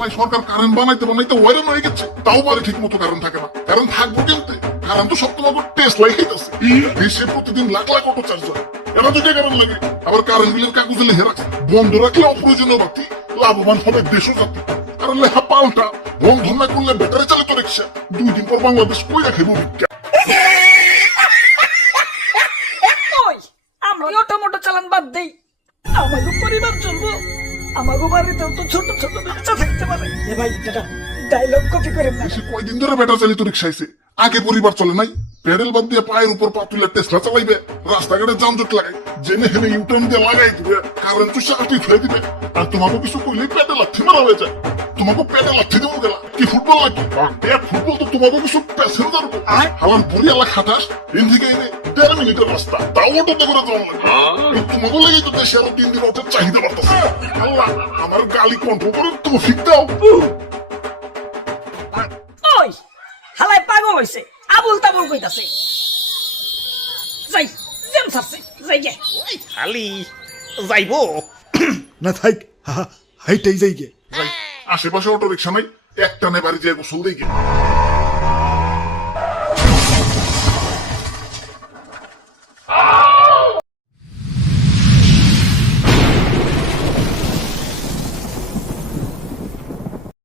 হালাই সরকার কারেন্ট বানাইতে বানাইতে ওয়ারেন হয়ে গেছে, তাও বাড়ি ঠিক মতো কারেন্ট থাকে না। কারণ থাকবো কিন্তু কারণ তো সব তোমাকে টেস্ট লাগাইতেছে, দেশে প্রতিদিন লাখ লাখ অটো চার্জ হয়, এরা যদি কারণ লাগে। আবার কারেন্ট বিলের কাগজ লিখে রাখছে বন্ধ রাখলে অপ্রয়োজনীয় বাতি, লাভবান হবে দেশও জাতি। আর লেখা পাল্টা বন্ধ না করলে ব্যাটারি চালিত রিক্সা, 2 দিন পর বাংলাদেশ কই রাখে ভিক্ষা। ওই আমরা অটো মোটো চালান বাদ দেই, আমাদের পরিবার চলবো, আমাগো বাড়িতেও তো ছোট ছোট বাচ্চা থাকতে পারে। এ ভাই এটা ডায়লগ কপি করে না। দেশে কয়দিন ধরে ব্যাটারি চালিত রিক্সা আইছে, আগে পরিবার চলে নাই। প্যাডেল বাদ দিয়ে পায়ের উপর পা তুলে টেসলা চালাইবে, রাস্তাঘাটে যানজট লাগাই, জেনে হেনে ইউটার্ন দিয়ে লাগাই দিবে, কারেন্ট তো সাথে ফেলে দিবে। আর তোমাকে কিছু করলে প্যাডেল লাথি মারা হয়ে যায়, তোমাকে প্যাডেল লাথি দেবো গেলা কি ফুটবল নাকি? ফুটবল তো তোমাকে কিছু প্যাসেঞ্জার আমার বড়িয়ালা খাটাস এন থেকে এনে 1.5 মিনিটের রাস্তা, তাও অটোতে করে যাওয়া লাগে। তোমাকে লেগেই তো দেশে আরো 3 দিন অটোর চাহিদা বাড়তেছে। আল্লাহ আমার গালি কন্ট্রোল করে তৌফিক দাও। ওই হালাই পাগল হইছে, আবুল তাবুল কইতাছে। যাই জেম সারছে, যাই গে। ওই খালি যাইবো না থাক, হাইটাই যাই গে। আশেপাশে অটো রিক্সা নাই, একটা নে বাড়ি যেয়ে গোসল দিয়ে